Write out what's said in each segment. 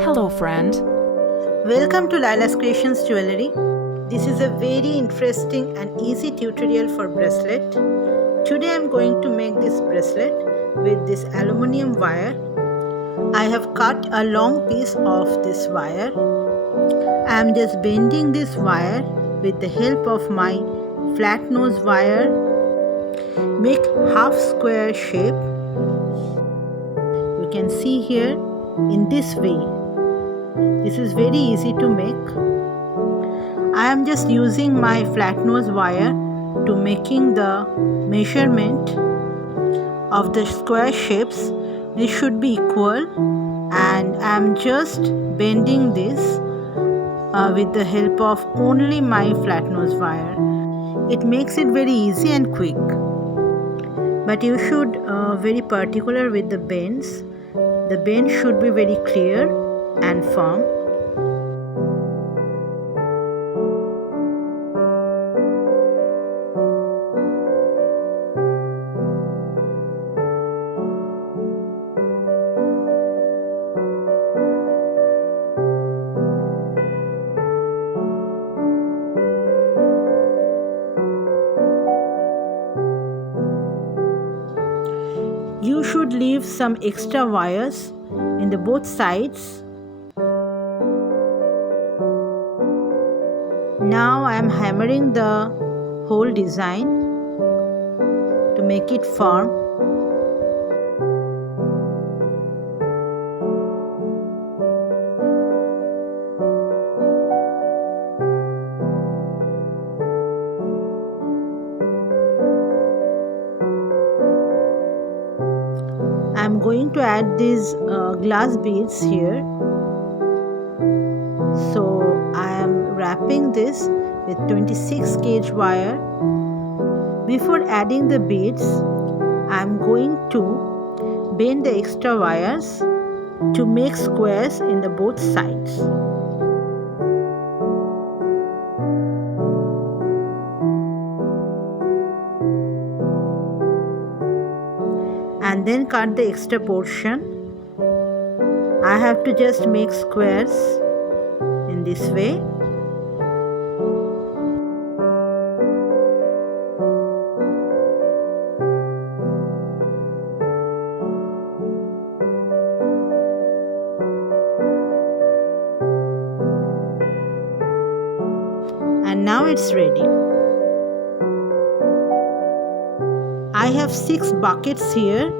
Hello, friend. Welcome to Laila's Creations Jewellery. This is a very interesting and easy tutorial for bracelet. Today I am going to make this bracelet with this aluminium wire. I have cut a long piece of this wire. I am just bending this wire with the help of my flat nose wire. Make half square shape. You can see here in this way. This is very easy to make. I am just using my flat nose wire to making the measurement of the square shapes. This should be equal, and I am just bending this with the help of only my flat nose wire. It makes it very easy and quick, but you should very particular with the bends. The bend should be very clear and firm. You should leave some extra wires in the both sides. Now I am hammering the whole design to make it firm. I am going to add these glass beads here. So I am wrapping this with 26 gauge wire. Before adding the beads, I am going to bend the extra wires to make squares in the both sides. And then cut the extra portion. I have to just make squares in this way. And now it's ready. I have 6 buckets here.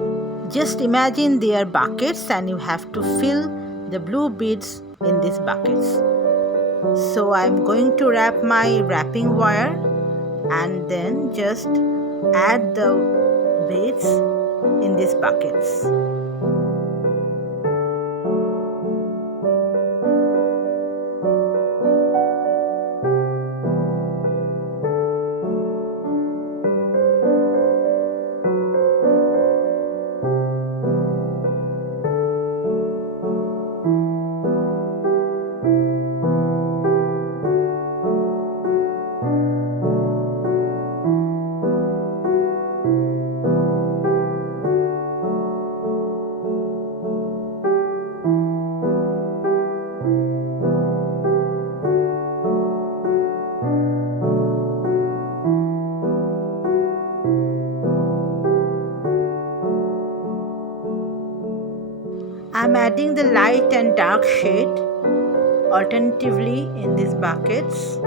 Just imagine they are buckets and you have to fill the blue beads in these buckets. So I'm going to wrap my wrapping wire and then just add the beads in these buckets. I'm adding the light and dark shade alternatively in these buckets.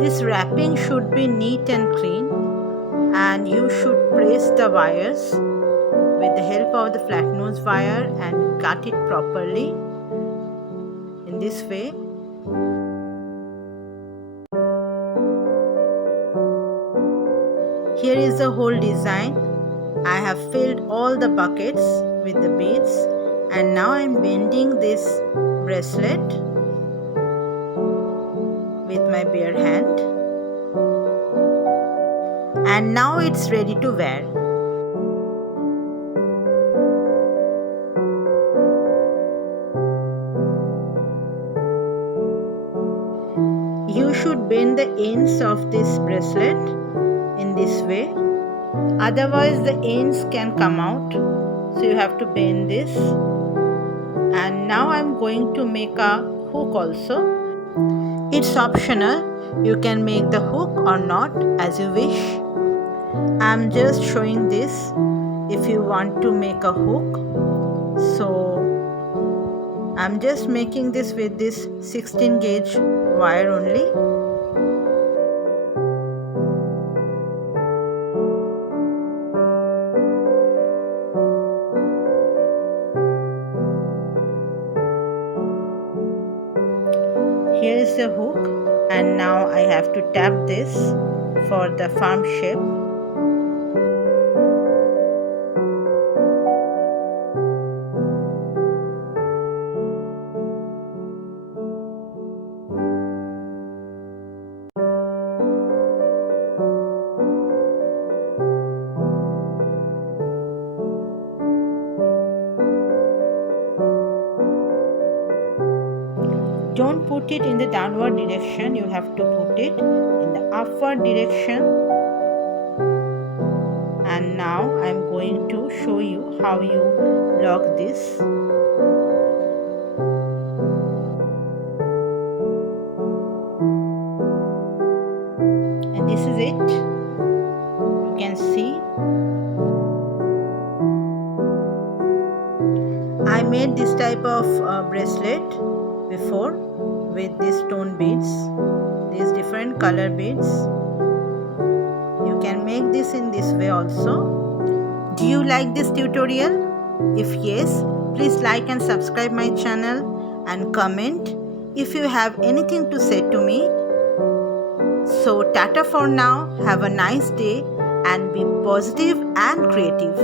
This wrapping should be neat and clean, and you should press the wires with the help of the flat nose wire and cut it properly in this way. Here is the whole design. I have filled all the buckets with the beads, and now I am bending this bracelet with my bare hand, and now it's ready to wear. You should bend the ends of this bracelet in this way, otherwise the ends can come out, so you have to bend this. And now I'm going to make a hook also. It's optional, you can make the hook or not as you wish. I'm just showing this if you want to make a hook. So I'm just making this with this 16 gauge wire only. Here is the hook, and now I have to tap this for the firm shape. Don't put it in the downward direction, you have to put it in the upward direction. And now I'm going to show you how you lock this. And this is it. You can see. I made this type of bracelet before with these stone beads, these different color beads. You can make this in this way also. Do you like this tutorial? If yes, please like and subscribe my channel and comment if you have anything to say to me. So tata for now, have a nice day and be positive and creative.